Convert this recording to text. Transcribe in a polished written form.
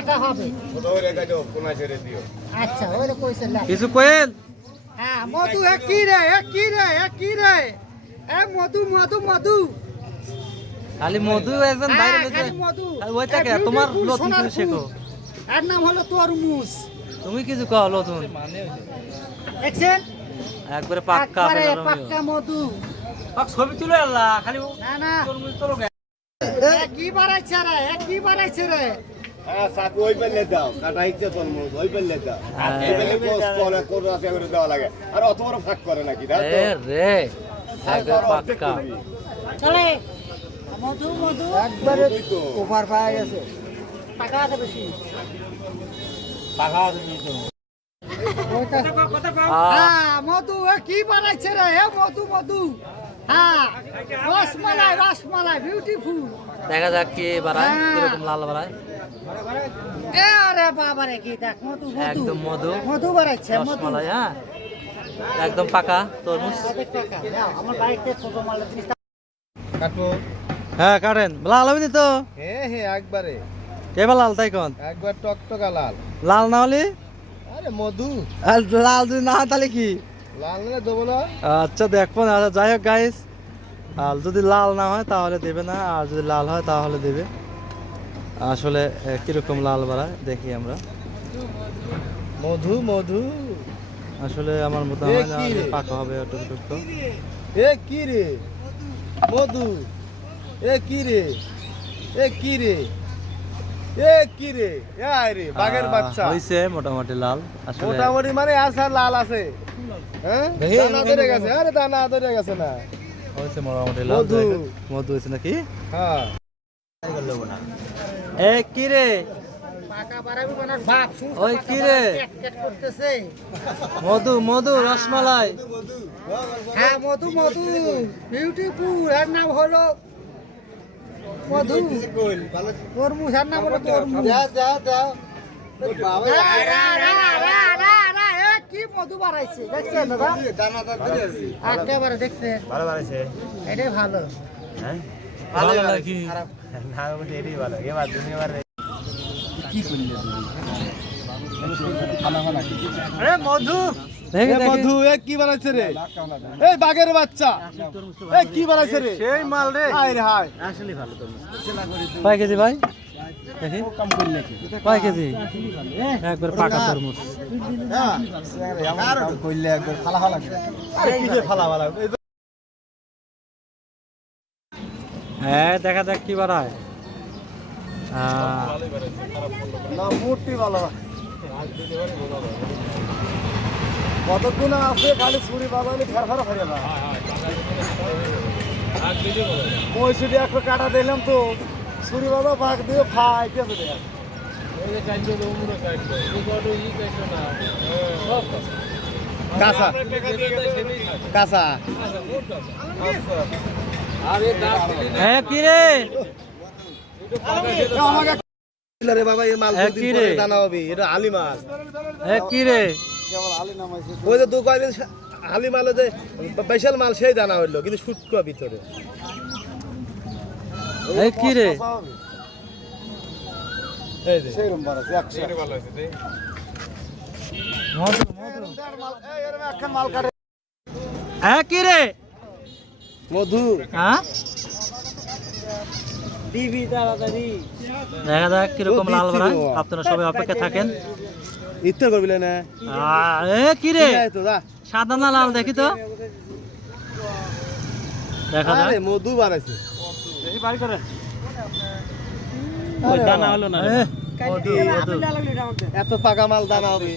কাটা হবে। আচ্ছা ওরে কইছে না কিছু কইল হ্যাঁ মধু কি রে কি রে মধু মধু মধু খালি মধু একজন বাইরে লেছে মধু ওই থাকে তোমার নতুন করে শেখো এর নাম হলো তরমুজ তুমি কিছু কও নতুন দেখছেন একবারে পাক্কা পাক্কা মধু ছবি তুলে আল্লাহ খালি না না তরমুজ তোলো কি বাড়াইছে রে সাকু ওই পেলে দাও কাটা ইচ্ছে তরমুজ ওই পেলে দাও এই পেলে কোস করে কোন আছে করে দেওয়া লাগে আর অত বড় ফাঁক করে নাকি দাও এ রে একবার পাক্কা চলে মধু মধু একবারে ওভার পাওয়া গেছে টাকা আছে বেশি পাকা তুমি তো হ্যাঁ মধু কি বানাইছে রে মধু মধু হ্যাঁ রসমালাই বিউটিফুল দেখা যাক কি বাড়ায় কিরকম লাল বাড়ায় আরে বাবা রে কি দেখ মধু একদম মধু মধু বানাইছে মধু রসমালাই হ্যাঁ একদম পাকা তরমুজ আমার বাড়িতে ছোট মাল কাটো হ্যাঁ কাটেন লাল হবে তো হ্যাঁ একবারে কেবা লাল তাই কোন একবার টকটকা লাল লাল না হলে আরে মধু আর লাল যদি না হয় তাহলে কি লাল না দেবো না আচ্ছা দেখবো না আচ্ছা যাই হোক গাইস আর যদি লাল না হয় তাহলে দেবে না আর যদি লাল হয় তাহলে দেবে আসলে কিরকম লাল বাড়ায় দেখি আমরা মধু মধু আসলে আমার মতো হয় না পাকা হবে টুকটুক তো এ কি রে মধু এ কি রে এ কি রে এ কি রে রে বাঘের বাচ্চা হইছে মোটামুটি লাল আসলে মোটামুটি মানে আছে লাল আছে হ্যাঁ দানা ধরে গেছে আরে দানা ধরে গেছে না হইছে মোটামুটি লাল মধু। মধু হইছে নাকি হ্যাঁ এ কি রে পাকা বাড়াবি বানার বাপ শুন ওই কি রে কেট করতেছে মধু মধু রসমালাই হ্যাঁ মধু মধু বিউটিফুল এর নাম হলো মধু তরমুজ এর নাম হলো তরমুজ কি মধু বাড়াইছে দেখছেন দাদা একেবারে দেখছেন ভালো বাড়াইছে এটাই ভালো হ্যাঁ ভালো নাকি না ওটা এটাই ভালো এবার দুনিয়াবার আরে মধু দেখি দেখি মধু এ কি বানাইছে রে এই বাঘের বাচ্চা এ কি বানাইছে রে সেই মাল রে হাই রে হাই কয় কেজি ভাই দেখি কয় কেজি একবার পাকা তরমুজ কইলে একবার ফালা ফালা আরে কি যে ফালা ফালা হ্যাঁ দেখা যাক কি বাড়ায় না মূর্তি ভালো কতক্ষণ আছে খালি ছুরি বাজালে ফের ফের ফেরে না পঁয়ষট্টি একটা কাটা দিলাম তো ছুরি বাজা পাক দিয়ে ফাই কেছে দেখ কাঁচা কাঁচা হ্যাঁ কি রে রে বাবা এই মাল কি রে দানা হবে এটা আলি মাছ হ্যাঁ কি রে ওই যে দু কয়দিন আলি মালে যে স্পেশাল মাল সেই দানা হইলো কিন্তু শুটকো ভিতরে এই কি রে এই যে সেইরকম বড় আছে 100 এটা ভালো আছে মধু মাল এই এর একখান মাল কাটে হ্যাঁ কি রে মধু হ্যাঁ দিবি তাড়াতাড়ি দেখা যাক কিরকম লাল বাড়ায় আপনারা সবাই অপেক্ষা থাকেন ইত্তর করবিলে না এ কি রে এই তো যা সাদা না লাল দেখি তো দেখা যাক আরে মধু বানাইছে দেখি বাড়ি করে ওই দানা হলো না রে। মধু মধু এত পাকা মাল দানা হবে